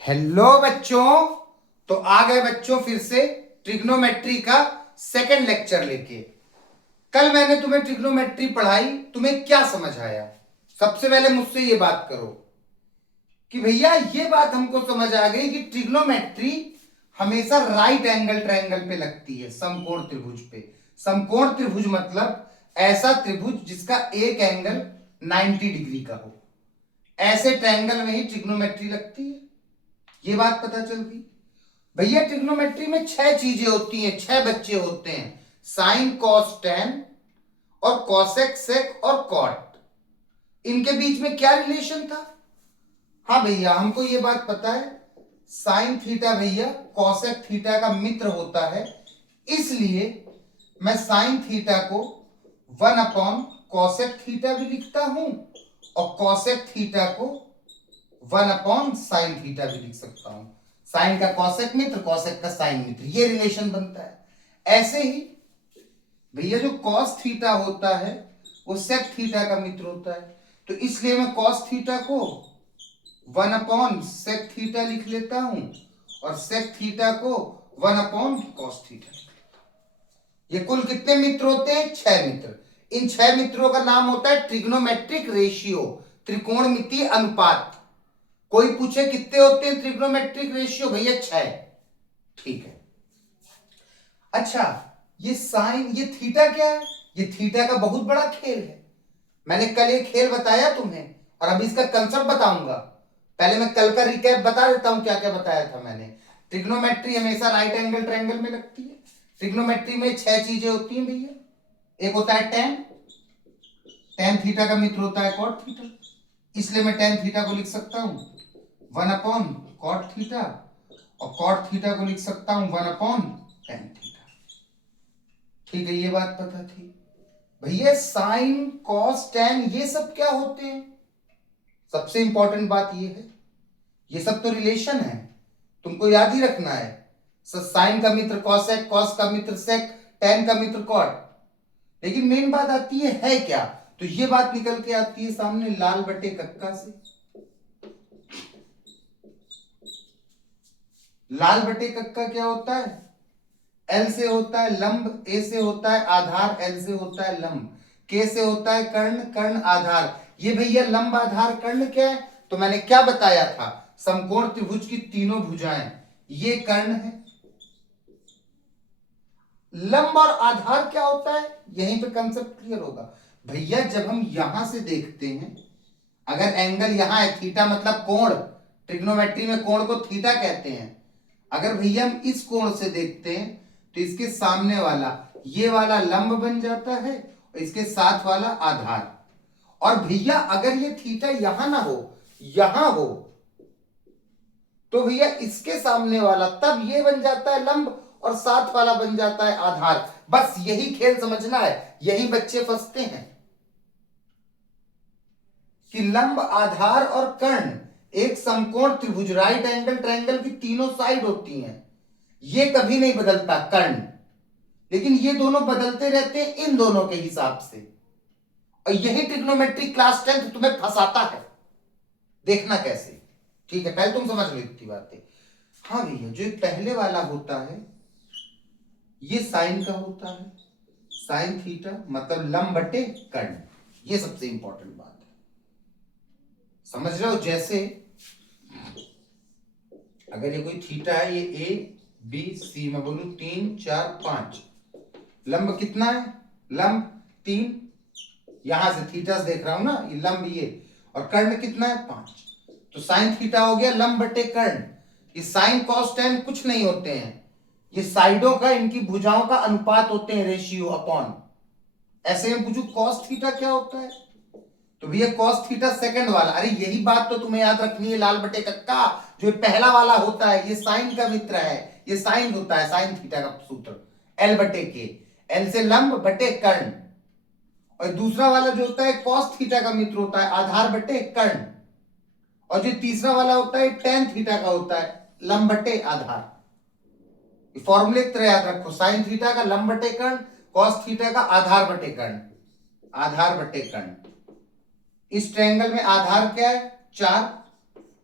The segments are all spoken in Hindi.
हेलो बच्चों। तो आ गए बच्चों फिर से ट्रिग्नोमेट्री का सेकंड लेक्चर लेके। कल मैंने तुम्हें ट्रिग्नोमेट्री पढ़ाई, तुम्हें क्या समझ आया? सबसे पहले मुझसे ये बात करो कि भैया ये बात हमको समझ आ गई कि ट्रिग्नोमेट्री हमेशा राइट एंगल ट्रायंगल पे लगती है, समकोण त्रिभुज पे। समकोण त्रिभुज मतलब ऐसा त्रिभुज जिसका एक एंगल 90 डिग्री का हो, ऐसे ट्रायंगल में ही ट्रिग्नोमेट्री लगती है। ये बात पता चल गई। भैया ट्रिग्नोमेट्री में 6 चीजें होती हैं, 6 बच्चे होते हैं, साइन कॉस टेन और कॉसेक सेक और कॉट। इनके बीच में क्या रिलेशन था? हाँ भैया हमको ये बात पता है, साइन थीटा भैया कॉसेक थीटा का मित्र होता है, इसलिए मैं साइन थीटा को 1 अपॉन कॉसेक थीटा भी लिखता हूं और कॉसेक थीटा को 1 अपॉन साइन थीटा भी लिख सकता हूं। साइन का कॉसेक मित्र, कॉसेक का साइन मित्र, ये रिलेशन बनता है। ऐसे ही भैया जो कॉस थीटा होता है वो सेक थीटा का मित्र होता है, तो इसलिए मैं कॉस थीटा को 1 अपॉन सेक थीटा लिख लेता हूं और सेक थीटा को 1 अपॉन कॉस थीटा। ये कुल कितने मित्र होते हैं? 6 मित्र। इन 6 मित्रों का नाम होता है ट्रिग्नोमेट्रिक रेशियो, त्रिकोणमितीय अनुपात। कोई पूछे कितने होते हैं ट्रिग्नोमेट्रिक रेशियो? भैया 6। ठीक है। अच्छा, ये साइन, ये थीटा क्या है? ये थीटा का बहुत बड़ा खेल है। मैंने कल ये खेल बताया तुम्हें और अभी इसका कंसेप्ट बताऊंगा। पहले मैं कल का रिकैप बता देता हूं क्या क्या बताया था मैंने। ट्रिग्नोमेट्री हमेशा राइट एंगल ट्रायंगल में लगती है। ट्रिग्नोमेट्री में 6 चीजें होती हैं भैया। एक होता है टेन, टेन थीटा का मित्र होता है कॉट थीटा, इसलिए मैं टेन थीटा को लिख सकता हूं 1 अपॉन कॉट थीटा और कॉट थीटा को लिख सकता हूं 1 अपॉन टेन थीटा। ठीक है, ये बात पता थी। भैया साइन कॉस टेन ये सब क्या होते हैं? सबसे इंपॉर्टेंट बात ये है, ये सब तो रिलेशन है, तुमको याद ही रखना है। साइन का मित्र कॉसेक, कॉस का मित्र सेक, टेन का मित्र कॉट। लेकिन मेन बात आती है क्या? तो ये बात निकल के आती है सामने लाल बटे कक्का से। लाल बटे कक्का क्या होता है? एल से होता है लंब, ए से होता है आधार, एल से होता है लंब, के से होता है कर्ण, कर्ण आधार। ये भैया लंब आधार कर्ण क्या है? तो मैंने क्या बताया था, समकोण त्रिभुज की तीनों भुजाएं, ये कर्ण है। लंब और आधार क्या होता है, यहीं पे कंसेप्ट क्लियर होगा। भैया जब हम यहां से देखते हैं, अगर एंगल यहां है, थीटा मतलब कोण, ट्रिग्नोमेट्री में कोण को थीटा कहते हैं। अगर भैया हम इस कोण से देखते हैं तो इसके सामने वाला ये वाला लंब बन जाता है और इसके साथ वाला आधार। और भैया अगर ये थीटा यहां ना हो, यहां हो, तो भैया इसके सामने वाला तब ये बन जाता है लंब और साथ वाला बन जाता है आधार। बस यही खेल समझना है, यही बच्चे फंसते हैं कि लंब आधार और कर्ण एक समकोण त्रिभुज राइट एंगल ट्रायंगल की तीनों साइड होती हैं, ये कभी नहीं बदलता कर्ण, लेकिन ये दोनों बदलते रहते हैं इन दोनों के हिसाब से। और यही ट्रिग्नोमेट्री क्लास 10 तुम्हें फंसाता है, देखना कैसे। ठीक है, पहले तुम समझ लो इतनी बातें। हाँ भैया, जो पहले वाला होता है ये साइन का होता है, साइन थीटा मतलब लंब बटे कर्ण, ये सबसे इंपॉर्टेंट बात है, समझ रहे हो? जैसे अगर ये कोई थीटा है, ये ए बी सी, मैं बोलूं 3 4 5, लंब कितना है? लंब 3, यहां से थीटा देख रहा हूं ना, ये लंब ये, और कर्ण कितना है? 5। तो साइन थीटा हो गया लंब बटे कर्ण। ये साइन कॉस टेन कुछ नहीं होते हैं, ये साइडों का, इनकी भुजाओं का अनुपात होते हैं, रेशियो अपॉन। ऐसे में पूछू कॉस थीटा क्या होता है, तो भैया कॉस थीटा सेकंड वाला। अरे यही बात तो तुम्हें याद रखनी है लाल बटे कक्का, जो पहला वाला होता है ये साइन का मित्र है, ये साइन होता है, साइन थीटा का सूत्र एल बटे के, एल से लंब बटे कर्ण। और दूसरा वाला जो होता है कॉस थीटा का मित्र होता है, आधार बटे कर्ण। और जो तीसरा वाला होता है टेन थीटा का होता है, लंब बटे आधार। फॉर्मूले की तरह याद रखो, साइन थीटा का लंब बटे कर्ण, कॉस थीटा का आधार बटे कर्ण, आधार बटे कर्ण। इस ट्रायंगल में आधार क्या है? 4,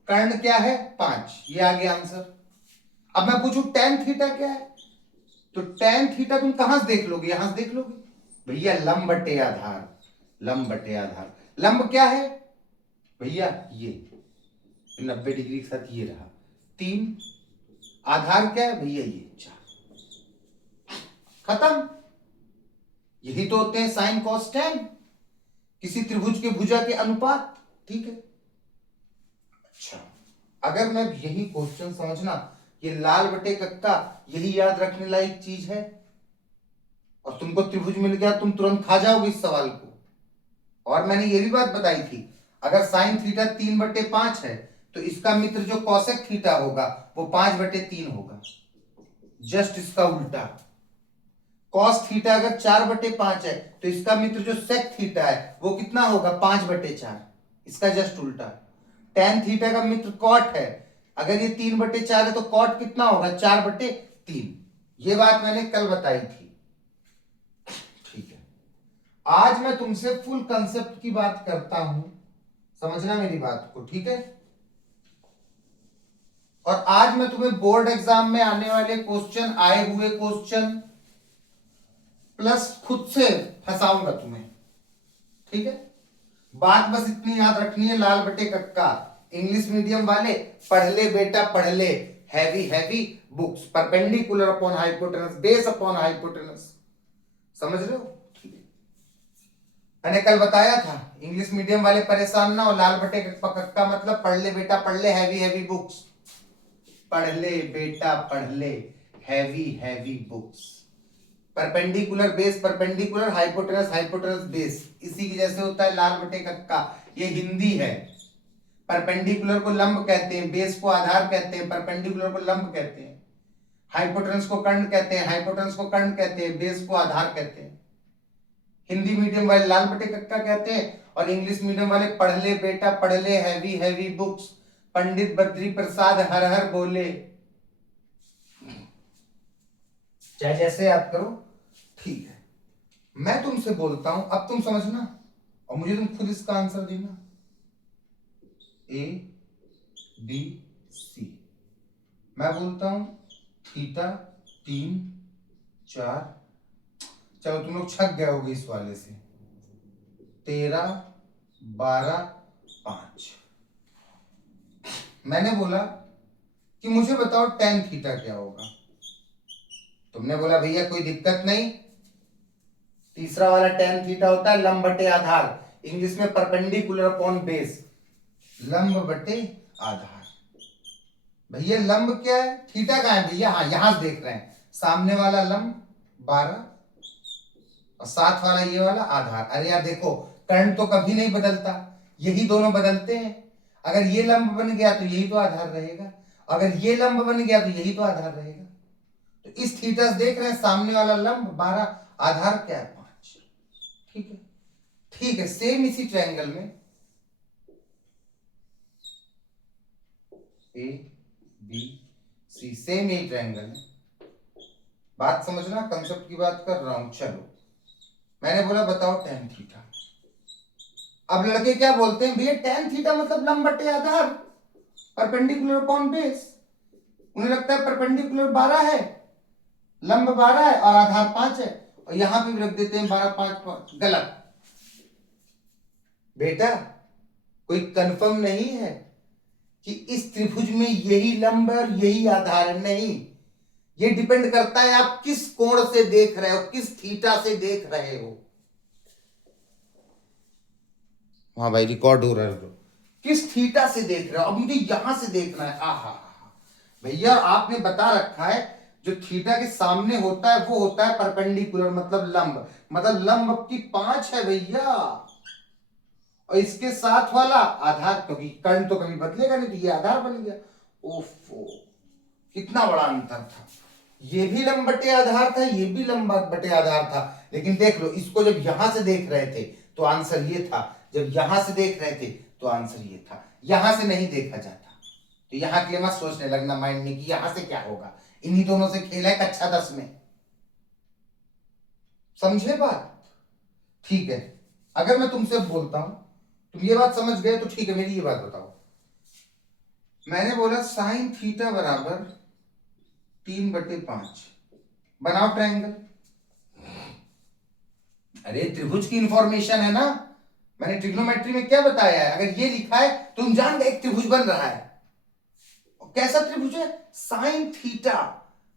कर्ण क्या है 5, ये आ गया आंसर। अब मैं पूछूं tan थीटा क्या है, तो tan थीटा तुम कहां से देख लोगे, यहां से देख लोगे भैया, लंब बटे आधार, लंब बटे आधार। लंब क्या है भैया, ये 90 डिग्री के साथ ये रहा 3, आधार क्या है भैया ये 4, खत्म। यही तो होते हैं साइन कॉस टैन, किसी त्रिभुज के भुजा के अनुपात, ठीक है। अच्छा, अगर मैं यही क्वेश्चन समझना, ये लाल बटे कक्का, यही याद रखने लायक चीज है, और तुमको त्रिभुज मिल गया तुम तुरंत खा जाओगे इस सवाल को। और मैंने ये भी बात बताई थी, अगर साइन थीटा 3/5 है तो इसका मित्र जो कॉसेक थीटा होगा वो 5/3 होगा, जस्ट इसका उल्टा। कॉस थीटा अगर 4/5 है तो इसका मित्र जो सेक थीटा है वो कितना होगा 5/4, इसका जस्ट उल्टा। टेन थीटा का मित्र कॉट है, अगर ये 3/4 है तो कॉट कितना होगा 4/3, ये बात मैंने कल बताई थी, ठीक है। आज मैं तुमसे फुल कंसेप्ट की बात करता हूं, समझना मेरी बात को, ठीक है। और आज मैं तुम्हें बोर्ड एग्जाम में आने वाले क्वेश्चन, आए हुए क्वेश्चन प्लस खुद से फंसाऊंगा तुम्हें, ठीक है। बात बस इतनी याद रखनी है, लाल बटे कक्का, इंग्लिश मीडियम वाले पढ़ ले बेटा पढ़ ले, heavy heavy books, perpendicular upon hypotenuse, base upon hypotenuse, समझ रहे हो, ठीक है। मैंने कल बताया था इंग्लिश मीडियम वाले परेशान ना हो, लाल बटे कक्का मतलब पढ़ ले बेटा पढ़ ले, हैवी हैवी बुक्स, पढ़ ले बेटा पढ़ ले, heavy heavy books. Perpendicular base perpendicular, hypotenuse hypotenuse base, इसी की जैसे होता है लाल बटे कक्का, ये हिंदी है। परपेंडिकुलर को लंब कहते हैं, बेस को आधार कहते हैं, परपेंडिकुलर को लंब कहते हैं, हाइपोटेनस को कर्ण कहते हैं, हाइपोटेनस को कर्ण कहते हैं, बेस को आधार कहते हैं। हिंदी मीडियम वाले लाल बटे कक्का कहते हैं, और इंग्लिश मीडियम वाले पढ़ ले बेटा पढ़ ले, heavy heavy books, Pandit Badri Prasad हर हर बोले, चाहे जैसे याद करो, ठीक है। मैं तुमसे बोलता हूं, अब तुम समझना और मुझे तुम खुद इसका आंसर देना, ए बी सी। मैं बोलता हूं थीटा 3 4, चलो तुम लोग छक गए होगे इस वाले से, 13 12 5। मैंने बोला कि मुझे बताओ tan थीटा क्या होगा, तुमने बोला भैया कोई दिक्कत नहीं, तीसरा वाला tan थीटा होता है लंब बटे आधार, इंग्लिश में परपेंडिकुलर अपॉन बेस, लंब बटे आधार। भैया लंब क्या है, थीटा कहां है भैया, हाँ यहां से देख रहे हैं, सामने वाला लंब 12 और साथ वाला ये वाला आधार। अरे यार देखो, कर्ण तो कभी नहीं बदलता, यही दोनों बदलते हैं, अगर ये लंब बन गया तो यही तो आधार रहेगा, अगर ये लंब बन गया तो यही तो आधार रहेगा। तो इस थीटा से देख रहे हैं, सामने वाला लंब 12, आधार क्या है 5, ठीक है। ठीक है, सेम इसी ट्रायंगल में ए बी सी, सेम यही ट्रायंगल है, बात समझना, कंसेप्ट की बात कर रहा हूं। चलो मैंने बोला बताओ tan थीटा, अब लड़के क्या बोलते हैं भैया tan थीटा मतलब लंब बटे आधार, परपेंडिकुलर अपॉन बेस, उन्हें लगता है परपेंडिकुलर 12 है, लंब 12 है और आधार 5 है, और यहां पे भी रख देते हैं 12 5 5, गलत बेटा। कोई कंफर्म नहीं है कि इस त्रिभुज में यही लंब और यही आधार है, नहीं, ये डिपेंड करता है आप किस कोण से देख रहे हो, किस थीटा से देख रहे हो। हाँ भाई रिकॉर्ड हो रहा है, किस थीटा से देख रहे हो, अब मुझे यहां से देखना है। आहा भैया आपने बता रखा है जो थीटा के सामने होता है वो होता है परपेंडिकुलर, मतलब लंब, मतलब लंब की 5 है भैया, और इसके साथ वाला आधार, क्योंकि कर्ण तो कभी बदलेगा नहीं, तो ये आधार बन गया। ओफो कितना बड़ा अंतर था, ये भी लंब बटे आधार था, ये भी लंब बटे आधार था, लेकिन देख लो इसको जब यहां से देख रहे थे तो आंसर ये था, जब यहां से देख रहे थे तो आंसर ये था, यहां से नहीं देखा जाता। तो यहां के लिए मत सोचने लगना माइंड में कि यहां से क्या होगा, इन्हीं दोनों से खेल है कक्षा 10 में, समझे बात, ठीक है। अगर मैं तुमसे बोलता हूं तुम ये बात समझ गए तो ठीक है, मेरी ये बात बताओ, मैंने बोला साइन थीटा बराबर 3/5, बनाओ ट्रायंगल। अरे त्रिभुज की इंफॉर्मेशन है ना, मैंने ट्रिग्नोमेट्री में क्या बताया है, अगर ये लिखा है तो तुम जान गए एक त्रिभुज बन रहा है। कैसा त्रिभुज है, साइन थीटा,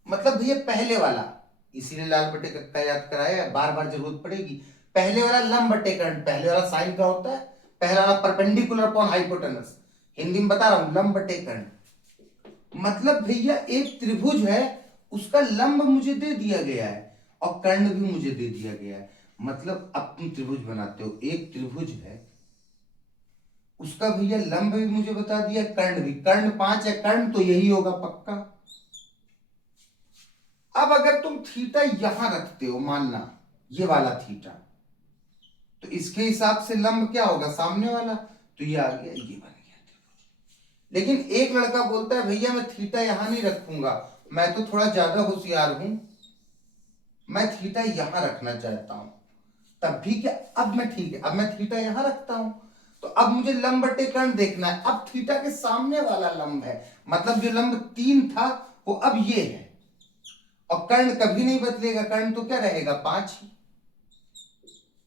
मतलब भैया पहले वाला, इसीलिए लाल बटे कक्का याद कराया, बार बार जरूरत पड़ेगी। पहले वाला लंब बटे कर्ण, पहले वाला साइन का होता है, पहला वाला परपेंडिकुलर अपॉन हाइपोटेनस, हिंदी में बता रहा हूं लंब बटे कर्ण। मतलब भैया एक त्रिभुज है, उसका लंब मुझे दे दिया गया है और कर्ण भी मुझे दे दिया गया है। मतलब अब तुम त्रिभुज बनाते हो, एक त्रिभुज है, उसका भैया लंब भी मुझे बता दिया, कर्ण भी, कर्ण 5 है, कर्ण तो यही होगा पक्का। अब अगर तुम थीटा यहां रखते हो, मानना ये वाला थीटा, तो इसके हिसाब से लंब क्या होगा, सामने वाला, तो ये आ गया, ये बन गया। लेकिन एक लड़का बोलता है भैया मैं थीटा यहां नहीं रखूंगा, मैं तो थोड़ा ज्यादा होशियार हूं, मैं थीटा यहां रखना चाहता हूं। तब भी क्या, अब मैं ठीक है, अब मैं थीटा यहां रखता हूं, तो अब मुझे लंब बटे कर्ण देखना है। अब थीटा के सामने वाला लंब है, मतलब जो लंब 3 था वो अब ये है, और कर्ण कभी नहीं बदलेगा, कर्ण तो क्या रहेगा, 5 ही।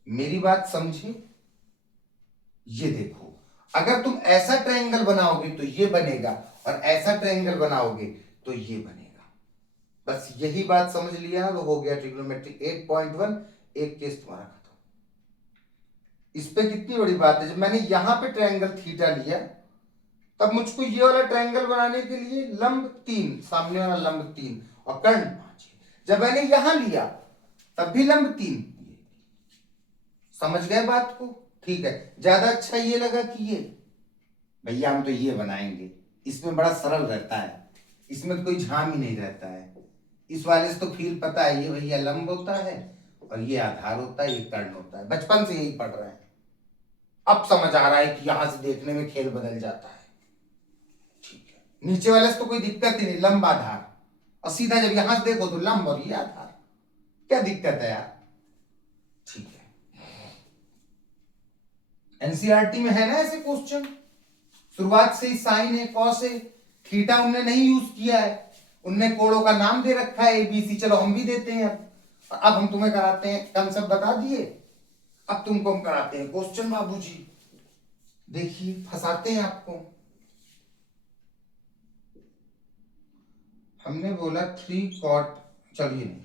मेरी बात समझे, ये देखो, अगर तुम ऐसा ट्रायंगल बनाओगे तो ये बनेगा, और ऐसा ट्रायंगल बनाओगे तो ये बनेगा। बस यही बात समझ लिया तो हो गया ट्रिग्नोमेट्री 8.1, एक केस तुम्हारा खत्म। इस पे कितनी बड़ी बात है, जब मैंने यहां पे ट्रायंगल थीटा लिया, तब मुझको ये वाला ट्रायंगल बनाने के लिए लंब 3, सामने वाला लंब 3 और कर्ण 5। जब मैंने यहां लिया तब भी लंब 3। समझ गए बात को, ठीक है। ज्यादा अच्छा ये लगा कि ये, भैया हम तो ये बनाएंगे, इसमें बड़ा सरल रहता है, इसमें तो कोई झाम ही नहीं रहता है। इस वाले से तो फील पता है, ये भैया लंब होता है और ये आधार होता है, ये कर्ण होता है, बचपन से यही पढ़ रहे हैं। अब समझ आ रहा है कि यहां से देखने में खेल बदल जाता है, ठीक है। नीचे वाले से तो कोई दिक्कत ही नहीं, लंब आधार, और सीधा जब यहां से देखो तो लंब और ये आधार, क्या दिक्कत है यार, ठीक है। एनसीईआरटी में है ना ऐसे क्वेश्चन, शुरुआत से ही साइन है, कॉस है, थीटा उनने नहीं यूज किया है, उनने कोणों का नाम दे रखा है एबीसी, चलो हम भी देते हैं। अब हम तुम्हें कराते हैं, कंसेप्ट बता दिए, अब तुमको हम कराते हैं क्वेश्चन बाबूजी, देखिए फंसाते हैं आपको। हमने बोला 3 कॉट, चलिए नहीं,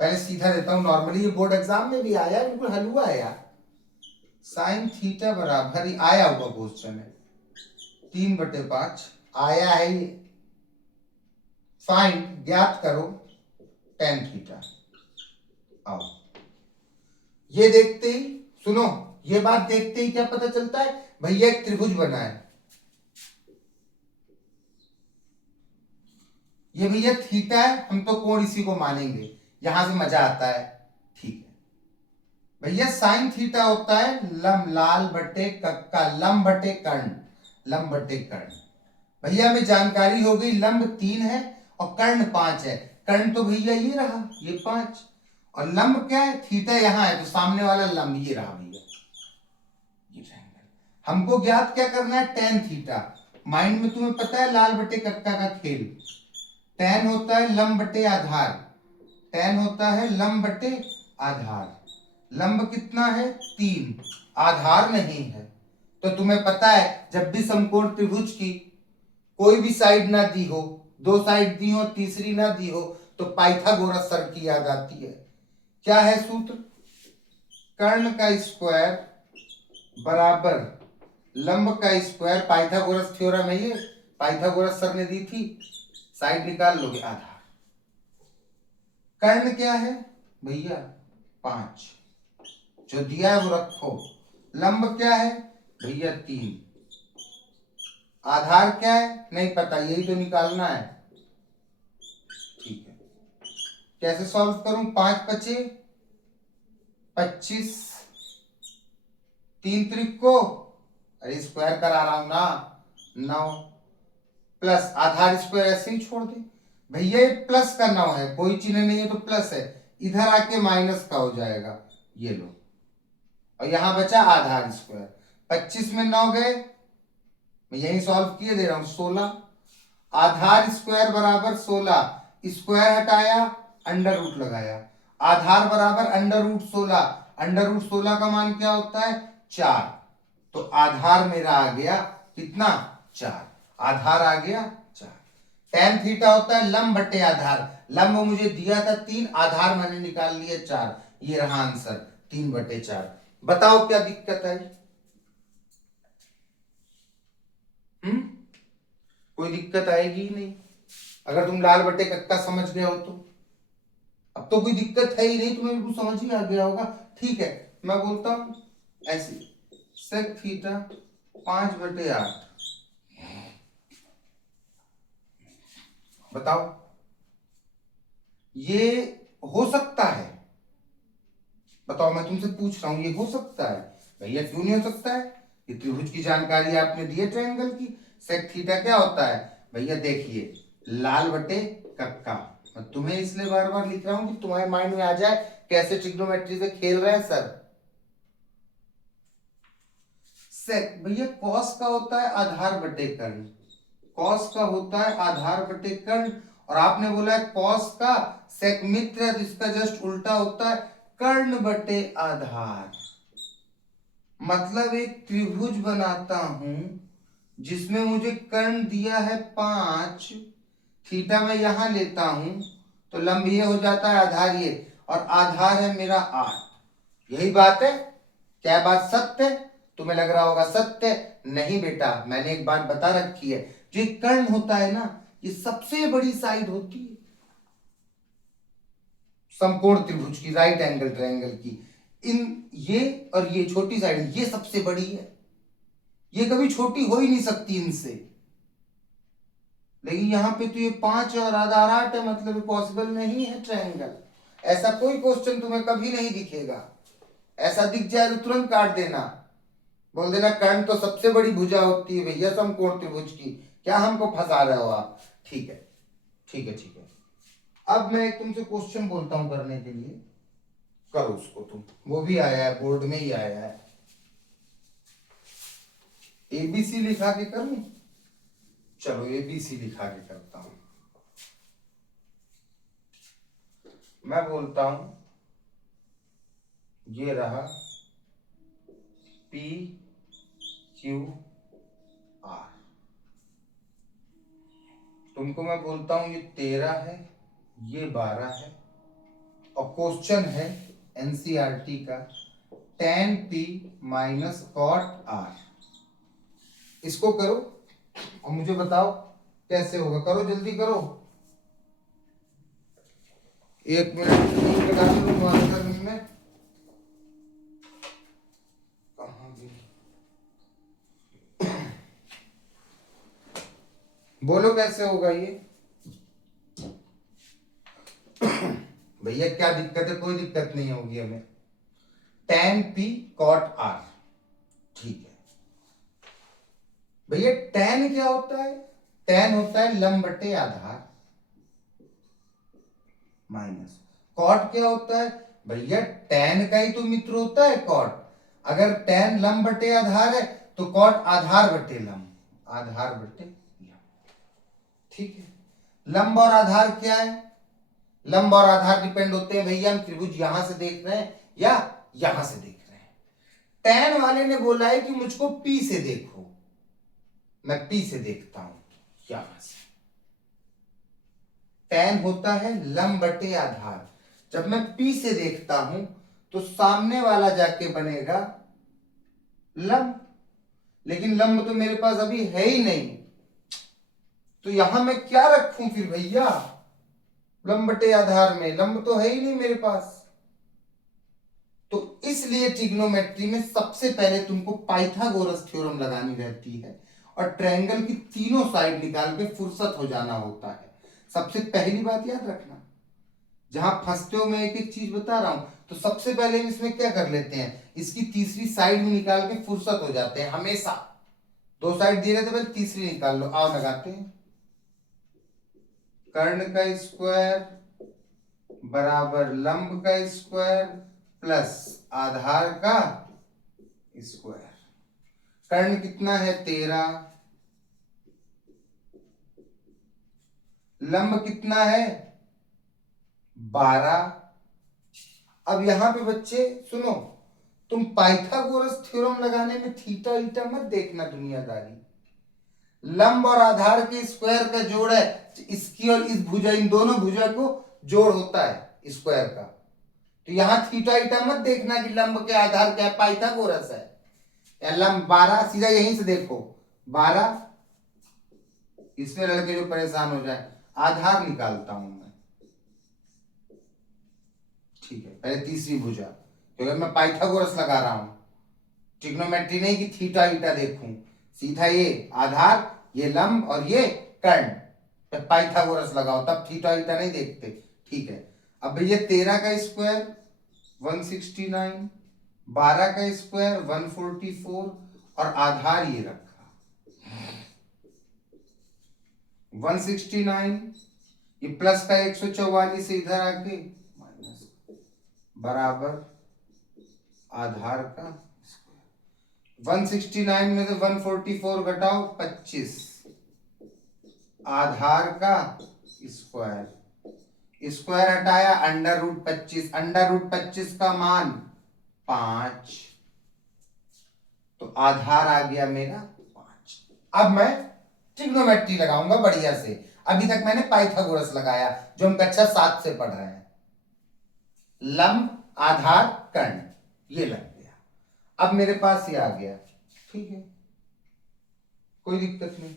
पहले सीधा देता हूं, नॉर्मली ये बोर्ड एग्जाम में भी आया, बिल्कुल हलवा है यार। साइन थीटा बराबर ही आया हुआ क्वेश्चन है, 3/5 आया है ये, फाइंड ज्ञात करो टेन थीटा। आओ, ये देखते ही सुनो, ये बात देखते ही क्या पता चलता है, भैया एक त्रिभुज बना है। ये भैया थीटा है, हम तो कोण इसी को मानेंगे, यहां से मजा आता है, ठीक है। भैया साइन थीटा होता है लंब, लाल बटे कक्का, लंब बटे कर्ण, लंब बटे कर्ण। भैया हमें जानकारी हो गई, लंब 3 है और कर्ण 5 है, कर्ण तो भैया ये रहा, ये 5, और लंब क्या है, थीटा यहां है, तो सामने वाला लंब ये रहा भैया, ये ट्रायंगल। हमको ज्ञात क्या करना है, टेन थीटा। माइंड में तुम्हें पता है लाल बटे कक्का का खेल, टेन होता है लंब बटे आधार, टेन होता है लंब बटे आधार। लंब कितना है, 3, आधार नहीं है, तो तुम्हें पता है जब भी समकोण त्रिभुज की कोई भी साइड ना दी हो, 2 साइड दी हो, तीसरी ना दी हो, तो पाइथागोरस सर की याद आती है। क्या है सूत्र, कर्ण का स्क्वायर बराबर लंब का स्क्वायर, पाइथागोरस थ्योरम है ये, पाइथागोरस सर ने दी थी, साइड निकाल लोगे आधार। कर्ण क्या है भैया 5, जो दिया है वो रखो। लंब क्या है भैया 3, आधार क्या है नहीं पता, यही तो निकालना है, ठीक है। कैसे सॉल्व करूं, 5 बचे 25, 3 त्रिक को, अरे स्क्वायर करा रहा हूं ना, 9 प्लस आधार स्क्वायर ऐसे ही छोड़ दे भैया, ये प्लस का 9 है, कोई चिन्ह नहीं है तो प्लस है, इधर आके माइनस का हो जाएगा, ये लो, और यहां बचा आधार स्क्वायर, 25 में 9 गए, मैं यही सॉल्व किए दे रहा हूं। 16 आधार स्क्वायर बराबर 16, स्क्वायर हटाया अंडर रूट लगाया, आधार बराबर अंडर रूट 16, अंडर रूट 16 का मान क्या होता है 4, तो आधार मेरा आ गया कितना 4, आधार आ गया 4। tan थीटा होता है लंब बटे आधार, लंब मुझे दिया था 3, आधार मैंने निकाल लिया 4, ये रहा आंसर 3/4। बताओ क्या दिक्कत है? कोई दिक्कत आएगी ही नहीं अगर तुम लाल बटे कक्का समझ गए हो तो। अब तो कोई दिक्कत है ही नहीं, तुम्हें बिल्कुल समझ ही आ गया होगा। ठीक है, मैं बोलता हूं ऐसे सेक थीटा 5/8। बताओ ये हो सकता है? बताओ, मैं तुमसे पूछ रहा हूं ये हो सकता है? भैया क्यों नहीं हो सकता है? ये त्रिभुज की जानकारी आपने दी है ट्रायंगल की। सेक थीटा क्या होता है भैया? देखिए लाल बटे कक्का, मैं तुम्हें इसलिए बार बार लिख रहा हूं कि तुम्हारे माइंड में आ जाए कैसे ट्रिग्नोमेट्री से खेल रहे हैं सर। सेक भैया कॉस का होता है आधार बटे कर्ण, कॉस का होता है आधार बटे कर्ण, और आपने बोला है कॉस का सेक मित्र है तो इसका जस्ट उल्टा होता है कर्ण बटे आधार। मतलब एक त्रिभुज बनाता हूं जिसमें मुझे कर्ण दिया है 5, थीटा मैं यहां लेता हूं तो लंब ये हो जाता है आधार ये, और आधार है मेरा 8। यही बात है। क्या बात सत्य है? तुम्हें लग रहा होगा सत्य नहीं बेटा, मैंने एक बात बता रखी है, जो एक कर्ण होता है ना ये सबसे बड़ी साइड होती है समकोण त्रिभुज की, राइट एंगल ट्रायंगल की। इन ये और ये छोटी साइड ये सबसे बड़ी है, ये कभी छोटी हो ही नहीं सकती इनसे। लेकिन यहां पे तो ये 5 और आधार 8 है, मतलब पॉसिबल नहीं है ट्रायंगल। ऐसा कोई क्वेश्चन तुम्हें कभी नहीं दिखेगा, ऐसा दिख जाए तो तुरंत काट देना, बोल देना कर्ण तो सबसे बड़ी भुजा होती है भैया समकोण त्रिभुज की, क्या हमको फंसा रहे हो आप? ठीक है ठीक है ठीक है। अब मैं तुमसे क्वेश्चन बोलता हूं करने के लिए, करो उसको तुम, वो भी आया है बोर्ड में ही आया है। एबीसी लिखा के करूं? चलो एबीसी लिखा के करता हूं। मैं बोलता हूं ये रहा पी क्यू आर, तुमको मैं बोलता हूं ये 13 है, ये 12 है, और क्वेश्चन है एनसीईआरटी का tan p minus cot r. इसको करो और मुझे बताओ कैसे होगा, करो जल्दी करो। 1 मिनट लगा दूं आंसर में। कहां गई? बोलो कैसे होगा ये? भैया क्या दिक्कत है? कोई दिक्कत नहीं होगी हमें। tan p cot r, ठीक है भैया। tan क्या होता है? tan होता है लंब बटे आधार, माइनस कॉट क्या होता है भैया? tan का ही तो मित्र होता है कॉट। अगर tan लंब बटे आधार है तो कॉट आधार बटे लंब, आधार बटे लंब, ठीक है। लंब और आधार क्या है? लंब और आधार डिपेंड होते हैं भैया, हम त्रिभुज यहां से देख रहे हैं या यहां से देख रहे हैं। tan वाले ने बोला है कि मुझको P से देखो, मैं P से देखता हूं यहां से। tan होता है लंब बटे आधार, जब मैं P से देखता हूं तो सामने वाला जाके बनेगा लंब, लेकिन लंब तो मेरे पास अभी है ही नहीं, तो यहां मैं क्या रखूं फिर भैया? लंब बटे आधार में लंब तो है ही नहीं मेरे पास। तो इसलिए ट्रिग्नोमेट्री में सबसे पहले तुमको पाइथागोरस थ्योरम लगानी रहती है और ट्रायंगल की तीनों साइड निकाल के फुर्सत हो जाना होता है। सबसे पहली बात याद रखना, जहां फंसते हो मैं एक एक चीज बता रहा हूं, तो सबसे पहले हम इसमें क्या कर लेते हैं, इसकी तीसरी साइड में निकाल के फुर्सत हो जाते हैं हमेशा। 2 साइड दे रहे थे, पहले तीसरी निकाल लो। आओ लगाते हैं। कर्ण का स्क्वायर बराबर लंब का स्क्वायर प्लस आधार का स्क्वायर। कर्ण कितना है 13, लंब कितना है 12। अब यहां पे बच्चे सुनो, तुम पाइथागोरस थ्योरम लगाने में थीटा ईटा मत देखना दुनियादारी। लंब और आधार के स्क्वायर का जोड़ है, इसकी और इस भुजा, इन दोनों भुजा को जोड़ होता है स्क्वायर का। तो यहां थीटा ईटा मत देखना कि लंब के आधार क्या है, पाइथागोरस है। या लंब 12 सीधा यहीं से देखो 12, इसमें लड़के जो परेशान हो जाए, आधार निकालता हूं मैं, ठीक है। पहले तीसरी भुजा, क्योंकि मैं पाइथागोरस लगा रहा हूं, ट्रिग्नोमेट्री नहीं कि थीटा ईटा देखूं, सीधा ये आधार, ये लंब और ये कर्ण, पाइथागोरस लगाओ, तब थीटा ईटा नहीं देखते, ठीक है। अब भैया 13 का स्क्वायर 169, 12 का स्क्वायर 144 और आधार ये रखा 169, ये प्लस का 144 से इधर आके माइनस बराबर आधार का 169 में से 144 घटाओ 25, आधार का स्क्वायर, स्क्वायर हटाया अंडर रूट 25, अंडर रूट 25 का मान 5, तो आधार आ गया मेरा 5। अब मैं ट्रिग्नोमेट्री लगाऊंगा बढ़िया से। अभी तक मैंने पाइथागोरस लगाया जो हम कक्षा 7 से पढ़ रहे हैं। लंब आधार कर्ण ये लग गया। अब मेरे पास ये आ गया, ठीक है, कोई दिक्कत नहीं।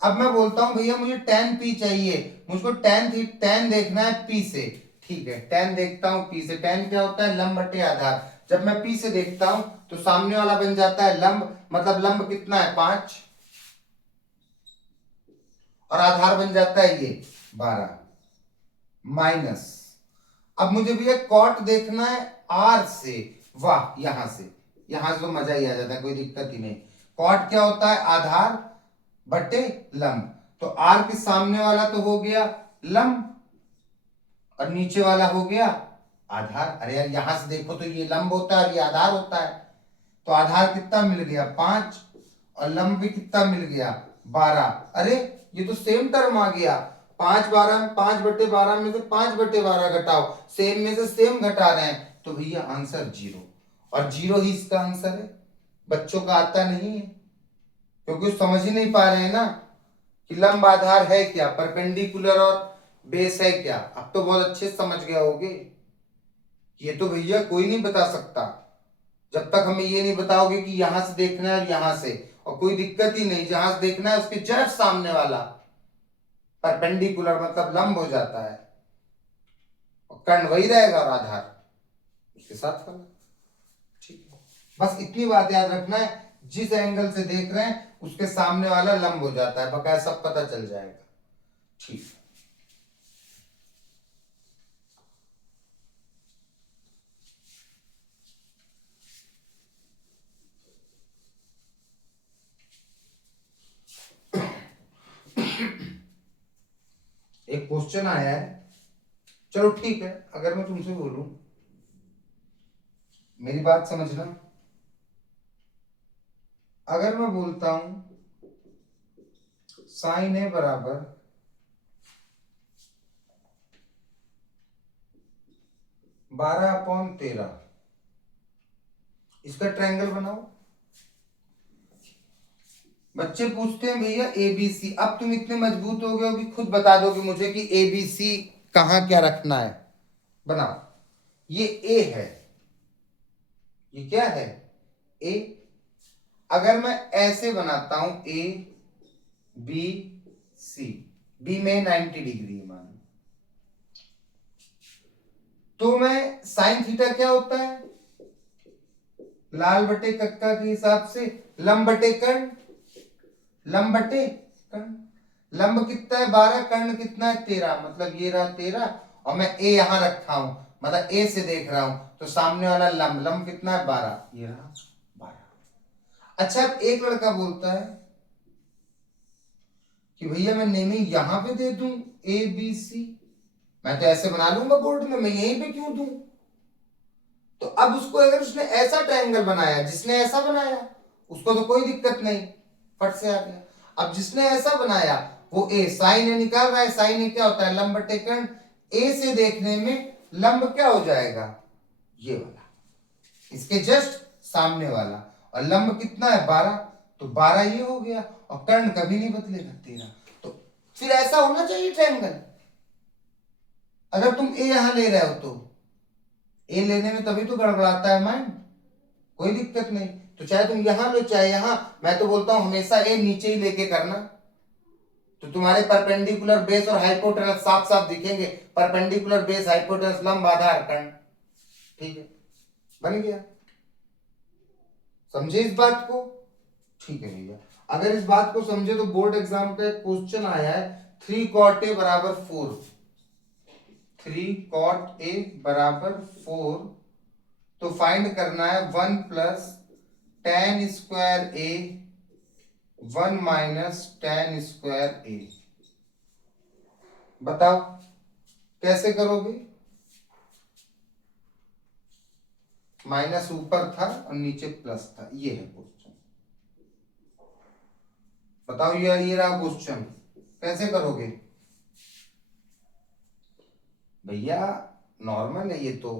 अब मैं बोलता हूं भैया मुझे tan p चाहिए, मुझको tan देखना है p से, ठीक है। tan देखता हूं p से, tan क्या होता है लंब बटे आधार। जब मैं p से देखता हूं तो सामने वाला बन जाता है लंब, मतलब लंब कितना है 5 और आधार बन जाता है ये 12 माइनस। अब मुझे भैया कॉट देखना है r से, वाह यहां से तो मजा ही आ जाता है, कोई दिक्कत ही नहीं। कॉट क्या होता है आधार बटे लंब, तो r के सामने वाला तो हो गया लंब और नीचे वाला हो गया आधार। अरे यार यहां से देखो तो ये लंब होता है और ये आधार होता है, तो आधार कितना मिल गया 5 और लंब भी कितना मिल गया 12। अरे ये तो सेम टर्म आ गया, 5 बटे 12 में से 5/12 घटाओ, सेम में से सेम घटा रहे हैं, तो भैया आंसर 0, और 0 ही इसका आंसर है। बच्चों का आता नहीं है क्योंकि समझ ही नहीं पा रहे हैं ना कि लंब आधार है क्या, परपेंडिकुलर और बेस है क्या। अब तो बहुत अच्छे समझ गए होगे। ये तो भैया कोई नहीं बता सकता जब तक हमें ये नहीं बताओगे कि यहां से देखना है और यहां से, और कोई दिक्कत ही नहीं, जहां से देखना है उसके जस्ट सामने वाला परपेंडिकुलर मतलब लंब हो जाता है, और कर्ण वही रहेगा और आधार उसके साथ वाला, ठीक है। बस इतनी बात याद रखना है, जिस एंगल से देख रहे हैं उसके सामने वाला लंब हो जाता है, बकाया सब पता चल जाएगा, ठीक है। एक क्वेश्चन आया है, चलो ठीक है, अगर मैं तुमसे बोलूं, मेरी बात समझना, अगर मैं बोलता हूं साइन ए बराबर 12/13, इसका ट्रायंगल बनाओ। बच्चे पूछते हैं भैया ABC, अब तुम इतने मजबूत हो गए हो कि खुद बता दोगे मुझे कि ABC कहां क्या रखना है। बनाओ, ये A है, ये क्या है A। अगर मैं ऐसे बनाता हूं ABC, B में 90 डिग्री मान, तो मैं साइन थीटा क्या होता है लाल बटे कक्का के हिसाब से लंब बटे कर्ण, लंब बटे कर्ण, लंब कितना है 12, कर्ण कितना है 13, मतलब ये रहा 13 और मैं ए यहां रखा हूं, मतलब ए से देख रहा हूं, तो सामने वाला लंब, लंब कितना है 12, ये रहा 12। अच्छा अब एक लड़का बोलता है कि भैया मैं नेमिंग यहां पे दे दूं ABC, मैं तो ऐसे बना लूंगा बोर्ड में, मैं यहीं पे क्यों दूं। तो अब उसको अगर उसने ऐसा ट्रायंगल बनाया, जिसने ऐसा बनाया उसको तो कोई दिक्कत नहीं, फट से आ गया। अब जिसने ऐसा बनाया वो ए, साइन ए निकाल रहा है, साइन ए क्या होता है, लंब बटे कर्ण। ए से देखने में लंब क्या हो जाएगा, ये वाला, इसके जस्ट सामने वाला, और लंब कितना है 12, तो 12 ये हो गया, और कर्ण कभी नहीं बदलेगा 13। तो फिर ऐसा होना चाहिए ट्रायंगल। अगर तुम ए यहां ले रहे हो तो ए लेने में तभी तो गड़बड़ाता है माइंड, कोई दिक्कत नहीं। तो चाहे तुम यहां लो चाहे यहां, मैं तो बोलता हूं हमेशा ए नीचे ही लेके करना, तो तुम्हारे परपेंडिकुलर बेस और हाइपोटेनस साफ साफ दिखेंगे। परपेंडिकुलर बेस, हाइपोटेनस, लंब, आधार, कर्ण। ठीक है, बन गया। समझे इस बात को? ठीक है भैया, अगर इस बात को समझे तो बोर्ड एग्जाम का एक क्वेश्चन आया है 3 cot a बराबर 4, 3 cot a बराबर 4, तो फाइंड करना है 1 plus tan square a 1 minus tan square a। बताओ कैसे करोगे? माइनस ऊपर था और नीचे प्लस था, ये है क्वेश्चन। बताओ ये रहा क्वेश्चन, कैसे करोगे? भैया नॉर्मल है, ये तो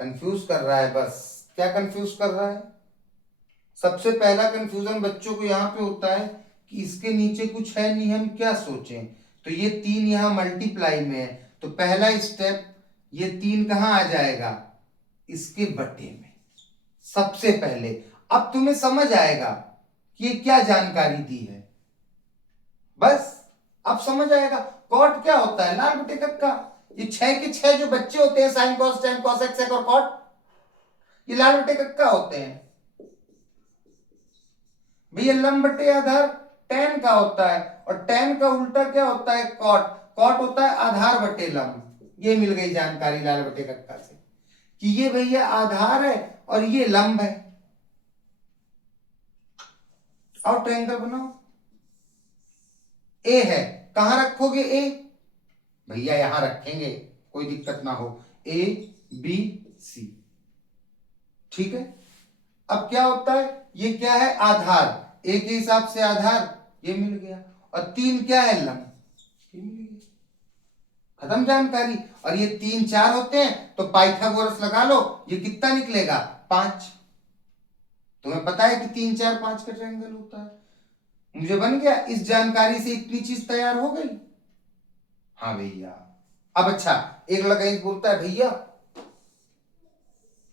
कंफ्यूज कर रहा है बस। क्या कंफ्यूज कर रहा है? सबसे पहला कंफ्यूजन बच्चों को यहाँ पे होता है कि इसके नीचे कुछ है नहीं, हम क्या सोचें। तो ये 3 यहाँ मल्टीप्लाई में है, तो पहला स्टेप, ये 3 कहाँ आ जाएगा, इसके बटे में सबसे पहले। अब तुम्हें समझ आएगा कि ये क्या जानकारी दी है, बस अब समझ आएगा। कॉट क्या होता है, लाल बटे कक्का। ये 6 के 6 जो बच्चे होते हैं, sin cos tan cos x sec और कॉट, ये लाल बटे कक्का होते हैं। भैया लंब बटे आधार टैन का होता है, और टैन का उल्टा क्या होता है, कॉट। कॉट होता है आधार बटे लंब। ये मिल गई जानकारी लाल बटे कक्का से कि ये भैया आधार है और ये लंब है। और ट्रायंगल बनाओ। ए है, कहां रखोगे ए? भैया यहां रखेंगे, कोई दिक्कत ना हो, ए बी सी। ठीक है, अब क्या होता है, ये क्या है, आधार, ए के हिसाब से आधार, ये मिल गया, और 3 क्या है, लंब, ये मिल गया, खत्म जानकारी। और ये 3 4 होते हैं तो पाइथागोरस लगा लो, ये कितना निकलेगा, 5। तुम्हें पता है कि 3 4 5 का ट्रायंगल होता है। मुझे बन गया, इस जानकारी से इतनी चीज तैयार हो गई। हाँ भैया, अब अच्छा, एक लड़का बोलता है भैया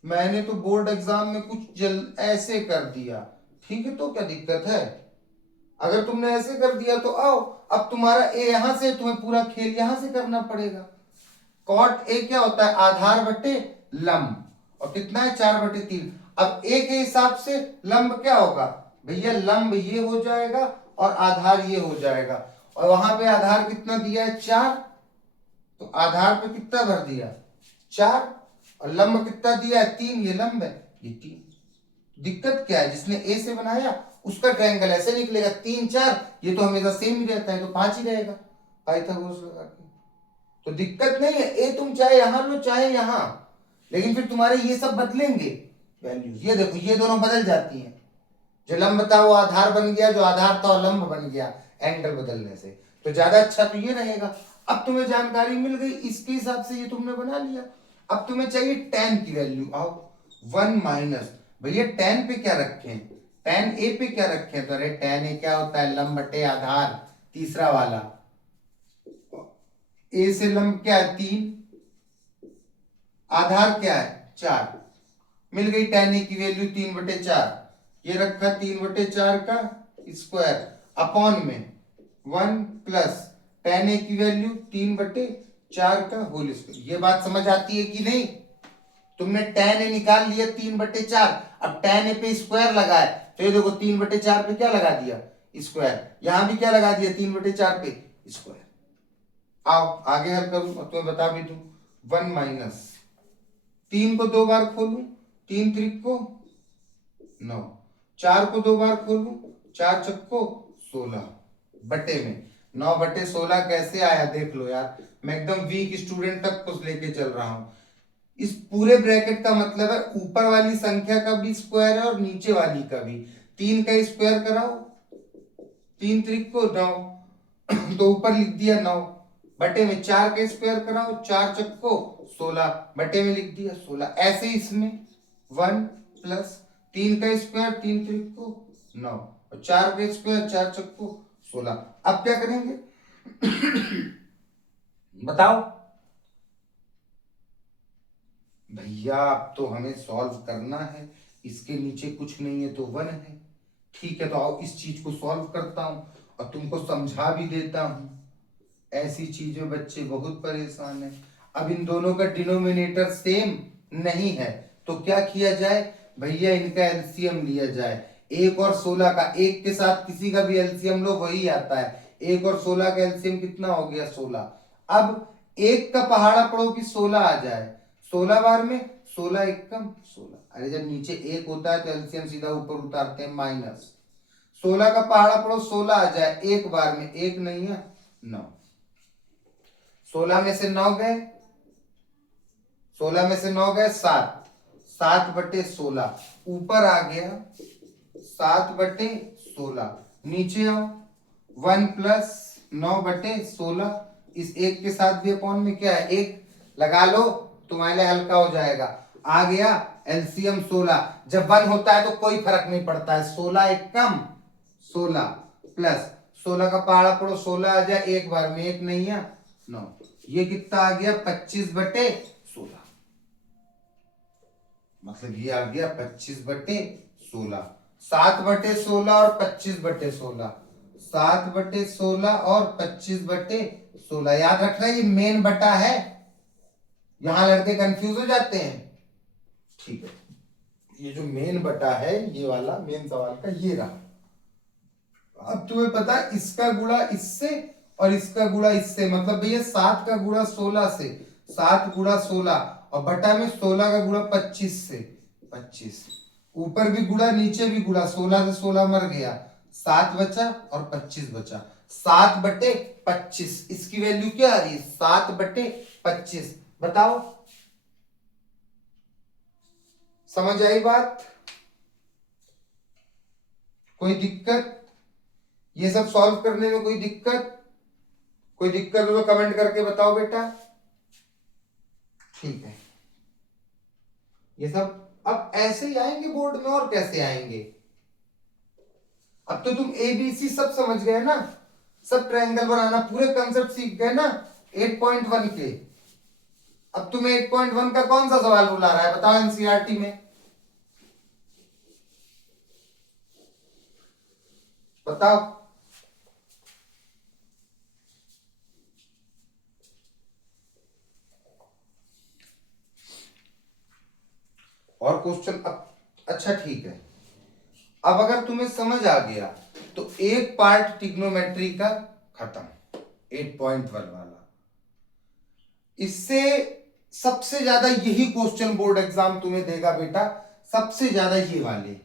मैंने तो बोर्ड एग्जाम में कुछ ऐसे कर दिया। ठीक है, तो क्या दिक्कत है, अगर तुमने ऐसे कर दिया तो आओ, अब तुम्हारा ए यहां से, तुम्हें पूरा खेल यहां से करना पड़ेगा। कॉट ए क्या होता है, आधार बटे लंब, और कितना है 4 बटे 3। अब ए के हिसाब से लंब क्या होगा, भैया लंब ये हो जाएगा और आधार ये हो जाएगा, और वहां पे आधार कितना दिया है 4, तो आधार पे कितना भर दिया 4, और लंब कितना दिया है 3, ये लंब है ये 3। दिक्कत क्या है, जिसने ए से बनाया उसका ट्रायंगल ऐसे निकलेगा 3 4, ये तो हमेशा सेम ही रहता है, तो 5 ही रहेगा पाइथागोरस लगा के। तो दिक्कत नहीं है, ए तुम चाहे यहां लो चाहे यहां, लेकिन फिर तुम्हारे ये सब बदलेंगे वैल्यूज। ये देखो ये दोनों बदल जाती हैं, जो लंब था वो आधार बन गया, जो आधार था वो लंब बन गया एंगल बदलने से। तो ज्यादा अच्छा तो ये रहेगा। अब तुम्हें जानकारी मिल गई, इसके हिसाब से ये तुमने बना लिया। अब तुम्हें चाहिए tan की वैल्यू, आओ 1 माइनस, भैया tan पे क्या रखें, tan a पे क्या रखें, तो अरे tan a क्या होता है, लंब बटे आधार, तीसरा वाला, a से लंब क्या है 3, आधार क्या है 4, मिल गई tan a की वैल्यू 3 बटे 4, ये रखा 3 बटे 4 का स्क्वायर अपॉन में 1 प्लस tan a की वैल्यू 3 बटे 4 का होल स्क्वायर। ये बात समझ आती है कि नहीं? तुमने tan a निकाल लिया 3 बटे 4, अब tan a पे स्क्वायर लगाए, तो ये देखो 3 बटे 4 पे क्या लगा दिया स्क्वायर, यहां भी क्या लगा दिया 3 बटे 4 पे स्क्वायर। आओ आगे हल करूं और तुम्हें बता भी दूं, 1 माइनस 3 को 2 बार खोलूं, 3 त्रिक को 9, 4 को 2 बार खोलूं, 4 चक्को 16 बटे में 9 बटे 16 कैसे आया देख लो यार, मैं एकदम वीक स्टूडेंट तक कुछ लेके चल रहा हूं। इस पूरे ब्रैकेट का मतलब है ऊपर वाली संख्या का भी स्क्वायर है और नीचे वाली का भी। 3 का स्क्वायर कराओ, 3 त्रिक को 9, तो ऊपर लिख दिया 9 बटे में 4 के स्क्वायर कराओ, 4 चक्को 16 बटे में लिख दिया 16। ऐसे इसमें 1 प्लस 3 का स्क्वायर 3 त्रिको 9 और 4 का स्क्वायर 4 चक्को 16। अब क्या करेंगे बताओ भैया? अब तो हमें सॉल्व करना है, इसके नीचे कुछ नहीं है तो 1 है। ठीक है, तो आओ इस चीज को सॉल्व करता हूं और तुमको समझा भी देता हूं। ऐसी चीजें बच्चे बहुत परेशान हैं। अब इन दोनों का डिनोमिनेटर सेम नहीं है तो क्या किया जाए भैया? इनका एलसीएम लिया जाए। 1 और 16 का, एक के साथ किसी का भी एलसीएम लो वही आता है। 1 और 16 का एलसीएम कितना हो गया? 16। अब एक का पहाड़ा पड़ो कि 16 आ जाए। 16 बार में 16 एक कम 16। अरे जब नीचे एक होता है तो एलसीएम सीधा ऊपर उतारते हैं माइनस। 16 का पहाड़ा पड़ो 16 आ जाए, एक बार में एक नहीं है 9। 16 में से 9 गए, 16 में से 9 गए 7, 7 बटे 16 ऊपर आ गया 7 बटे 16। नीचे आओ 1 प्लस 9 बटे 16। इस एक के साथ भी अपॉन में क्या है? एक लगा लो, तुम्हारे लिए हल्का हो जाएगा। आ गया एलसीएम 16। जब 1 होता है तो कोई फर्क नहीं पड़ता है। 16 एक कम 16 प्लस 16 का पहाड़ा पड़ो 16 आ जाए, एक बार में एक नहीं है 9। ये कितना आ गया? 25 बटे 16। मतलब ये आ गया 25 बटे 16। 7 बटे 16 और 25 बटे 16, 7 बटे 16 और 25 बटे 16। याद रखना ये मेन बटा है, यहां लड़के कंफ्यूज हो जाते हैं। ठीक है, ये जो मेन बटा है ये वाला मेन सवाल का ये रहा। अब तुम्हें पता है इसका गुणा इससे और इसका गुणा इससे, मतलब भैया 7 का गुणा 16 से, 7 गुणा 16 और बटा में 16 का गुणा 25 से 25। ऊपर भी गुणा नीचे भी गुणा, 16 से 16 मर गया, 7 बचा और 25 बचा। 7 बटे 25 इसकी वैल्यू क्या आ रही है? 7 बटे 25। बताओ समझ आई बात? कोई दिक्कत? ये सब सॉल्व करने में कोई दिक्कत? कोई दिक्कत हो तो कमेंट करके बताओ बेटा। ठीक है, ये सब अब ऐसे ही आएंगे बोर्ड में, और कैसे आएंगे? अब तो तुम एबीसी सब समझ गए ना, सब ट्रायंगल बनाना पूरे कंसेप्ट सीख गए ना 8.1 के। अब तुम्हें 8.1 का कौन सा सवाल बुला रहा है बताओ एनसीईआरटी में? बताओ। और क्वेश्चन अब, अच्छा ठीक है, अब अगर तुम्हें समझ आ गया तो एक पार्ट ट्रिग्नोमेट्री का खत्म, 8.1 वाला। इससे सबसे ज्यादा यही क्वेश्चन बोर्ड एग्जाम तुम्हें देगा बेटा, सबसे ज्यादा ये वाले।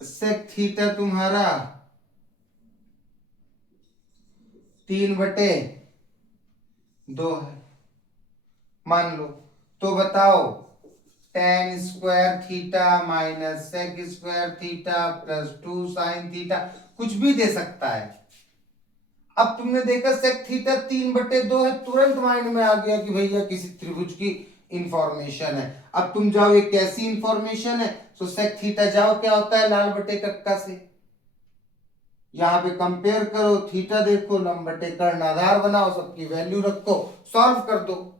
सेक थीटा तुम्हारा 3/2 है मान लो, तो बताओ tan square theta minus sec square theta plus 2 sin theta, कुछ भी दे सकता है। अब तुमने देखा सेक थीटा 3/2 है, तुरंत माइंड में आ गया कि भैया किसी त्रिभुज की इंफॉर्मेशन है। अब तुम जाओ ये कैसी इंफॉर्मेशन है, तो सेक थीटा जाओ क्या होता है लाल बटे कक्का से, यहाँ पे कंपेयर करो, थीटा देखो, लंब बटे कर्ण आधार बनाओ, सबकी वैल्यू रखो, सॉल्व कर दो।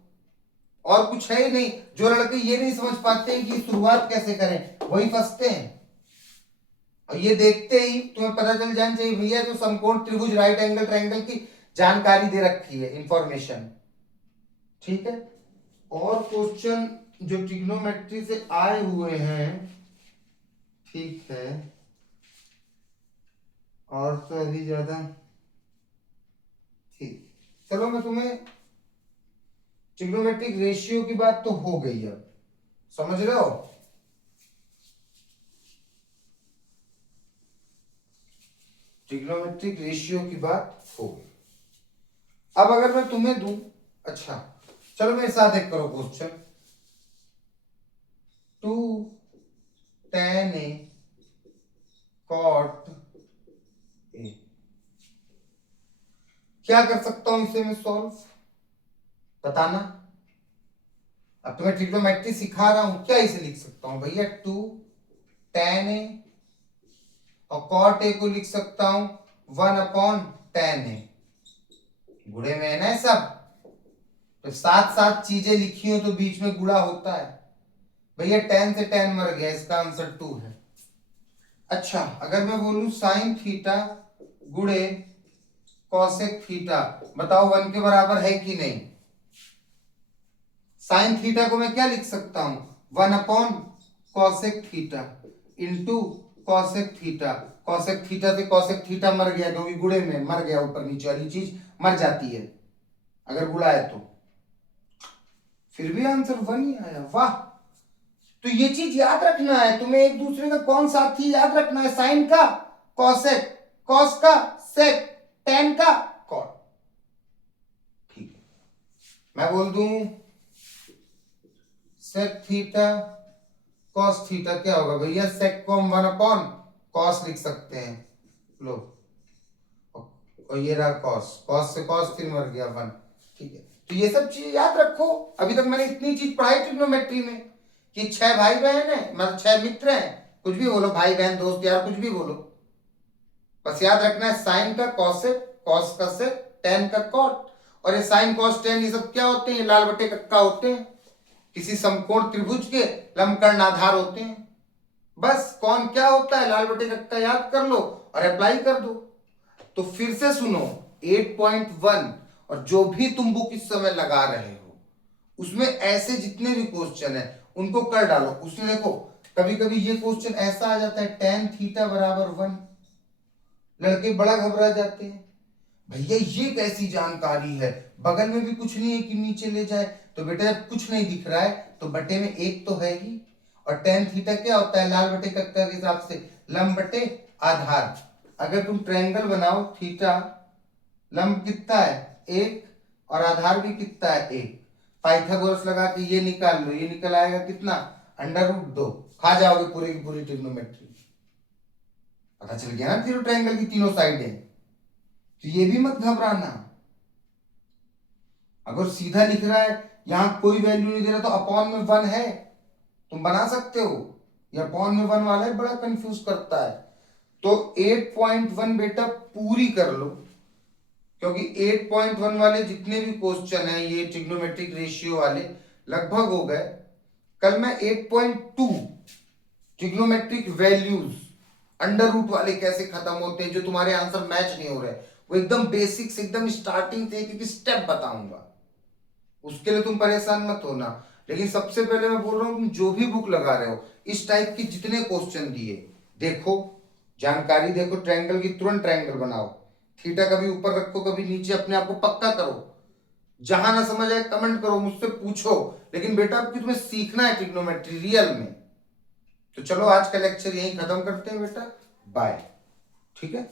और कुछ है ही नहीं। जो लड़के ये नहीं समझ पाते हैं कि शुरुआत कैसे करें वही फंसते हैं। और ये देखते ही तुम्हें पता चल जाना चाहिए भैया जो समकोण त्रिभुज राइट एंगल ट्रायंगल की जानकारी दे रखी है, इंफॉर्मेशन। ठीक है, और क्वेश्चन जो ट्रिग्नोमेट्री से आए हुए हैं, ठीक है, और तो अभी ज्यादा ठीक। चलो मैं तुम्हें ट्रिग्नोमेट्रिक रेशियो की बात तो हो गई, अब समझ रहे हो? ट्रिग्नोमेट्रिक रेशियो की बात हो गई। अब अगर मैं तुम्हें दूं, अच्छा चलो मेरे साथ एक करो question, 2 tan A cot A। क्या कर सकता हूं इसे मैं सॉल्व, बताना। अब तुम्हें ट्रिग्नोमेट्री सिखा रहा हूं, क्या इसे लिख सकता हूं भैया, 2 tan a, और cot a को लिख सकता हूं 1/tan a। गुणे में है ना सब, तो साथ साथ चीजें लिखी हो तो बीच में गुणा होता है भैया। tan से tan मर गया, इसका आंसर 2 है। अच्छा, अगर मैं बोलूं साइन थीटा गुणे कॉसेक थीटा, बताओ 1 के बराबर है कि नहीं। साइन थीटा को मैं क्या लिख सकता हूं, 1/कॉसेक theta into cosec theta. Cosec theta से कॉसेक थीटा मर गया, क्योंकि गुणे में मर गया, ऊपर नीचे वाली चीज मर जाती है अगर गुणा है तो। फिर भी आंसर 1 ही आया, वाह। तो ये चीज याद रखना है तुम्हें, एक दूसरे का कौन साथी याद रखना है, साइन का कॉसेक, कॉस का सेक, टेन का कॉट। ठीक है, मैं बोल दूं सेक थीटा कॉस थीटा, क्या होगा भैया, सेक को हम 1/कॉस लिख सकते हैं, लो, और ये रहा कॉस, कॉस से कॉस फिर मर गया 1। ठीक है, तो ये सब चीज याद रखो। अभी तक मैंने इतनी चीज पढ़ाई ट्रिग्नोमेट्री में कि 6 भाई बहन है, मतलब 6 मित्र हैं, कुछ भी बोलो, भाई बहन दोस्त यार कुछ भी बोलो, बस याद रखना है साइन का कॉसेक, कॉस का सेक, टेन का कॉट। और ये साइन कॉस टेन ये सब क्या होते हैं, लाल बटे कक्का होते हैं, किसी समकोण त्रिभुज के लंबकर्ण आधार होते हैं। बस कौन क्या होता है, लाल बटे कक्का याद कर लो और अप्लाई कर दो। तो फिर से सुनो, 8.1 और जो भी तुम बुक इस समय लगा रहे हो उसमें ऐसे जितने भी क्वेश्चन है उनको कर डालो। उसमें देखो कभी कभी ये क्वेश्चन ऐसा आ जाता है, tan थीटा बराबर 1, लड़के बड़ा घबरा जाते हैं, भैया ये कैसी जानकारी है, बगल में भी कुछ नहीं है कि नीचे ले जाए। तो बेटा जब कुछ नहीं दिख रहा है तो बटे में एक तो है ही, और tan थीटा क्या होता है, लाल बटे कक्का के हिसाब से लंब बटे आधार। अगर तुम ट्रायंगल बनाओ, थीटा लंब कितना है 1 और आधार भी कितना है 1, पाइथागोरस लगा के ये निकाल लो, ये निकल आएगा कितना, √2। खा जाओगे पूरी की पूरी ट्रिग्नोमेट्री। पता चल गया ना तीनों ट्रायंगल की तीनों साइड है, तो ये भी मत घबराना। अगर सीधा लिख रहा है, यहां कोई वैल्यू नहीं दे रहा, तो अपॉन में 1 है, तुम बना सकते हो। ये अपॉन में 1 वाला है, बड़ा कंफ्यूज करता है। तो 8.1 बेटा पूरी कर लो, क्योंकि 8.1 वाले जितने भी क्वेश्चन हैं ये ट्रिग्नोमेट्रिक रेशियो वाले लगभग हो गए। कल मैं 8.2 ट्रिग्नोमेट्रिक वैल्यूज अंडर रूट वाले कैसे खत्म होते हैं, जो तुम्हारे आंसर मैच नहीं हो रहे, वो एकदम बेसिक्स, एकदम स्टार्टिंग से एक स्टेप बताऊंगा। उसके लिए तुम परेशान मत होना। लेकिन सबसे पहले मैं बोल रहा हूं, तुम जो भी बुक लगा रहे हो इस टाइप के जितने क्वेश्चन दिए देखो, जानकारी देखो, ट्रायंगल की तुरंत ट्रायंगल बनाओ, थीटा कभी ऊपर रखो कभी नीचे, अपने आप को पक्का करो। जहां ना समझ आए कमेंट करो, मुझसे पूछो, लेकिन बेटा आपकी तुम्हें सीखना है ट्रिग्नोमेट्री रियल में। तो चलो आज का लेक्चर यहीं खत्म करते हैं बेटा, बाय। ठीक है।